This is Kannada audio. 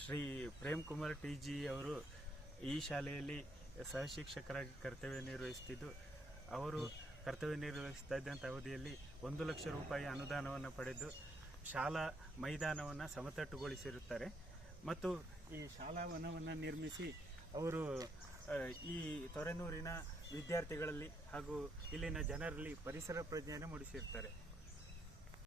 ಶ್ರೀ ಪ್ರೇಮ್ ಕುಮಾರ್ ಟಿ ಜಿ ಅವರು ಈ ಶಾಲೆಯಲ್ಲಿ ಸಹಶಿಕ್ಷಕರಾಗಿ ಕರ್ತವ್ಯ ನಿರ್ವಹಿಸುತ್ತಿದ್ದು, ಅವರು ಕರ್ತವ್ಯ ನಿರ್ವಹಿಸ್ತಾ ಇದ್ದಂಥ ಅವಧಿಯಲ್ಲಿ 1 ಲಕ್ಷ ರೂಪಾಯಿ ಅನುದಾನವನ್ನು ಪಡೆದು ಶಾಲಾ ಮೈದಾನವನ್ನು ಸಮತಟ್ಟುಗೊಳಿಸಿರುತ್ತಾರೆ. ಮತ್ತು ಈ ಶಾಲಾ ವನವನ್ನು ನಿರ್ಮಿಸಿ ಅವರು ಈ ತೊರೆನೂರಿನ ವಿದ್ಯಾರ್ಥಿಗಳಲ್ಲಿ ಹಾಗೂ ಇಲ್ಲಿನ ಜನರಲ್ಲಿ ಪರಿಸರ ಪ್ರಜ್ಞೆಯನ್ನು ಮೂಡಿಸಿರ್ತಾರೆ.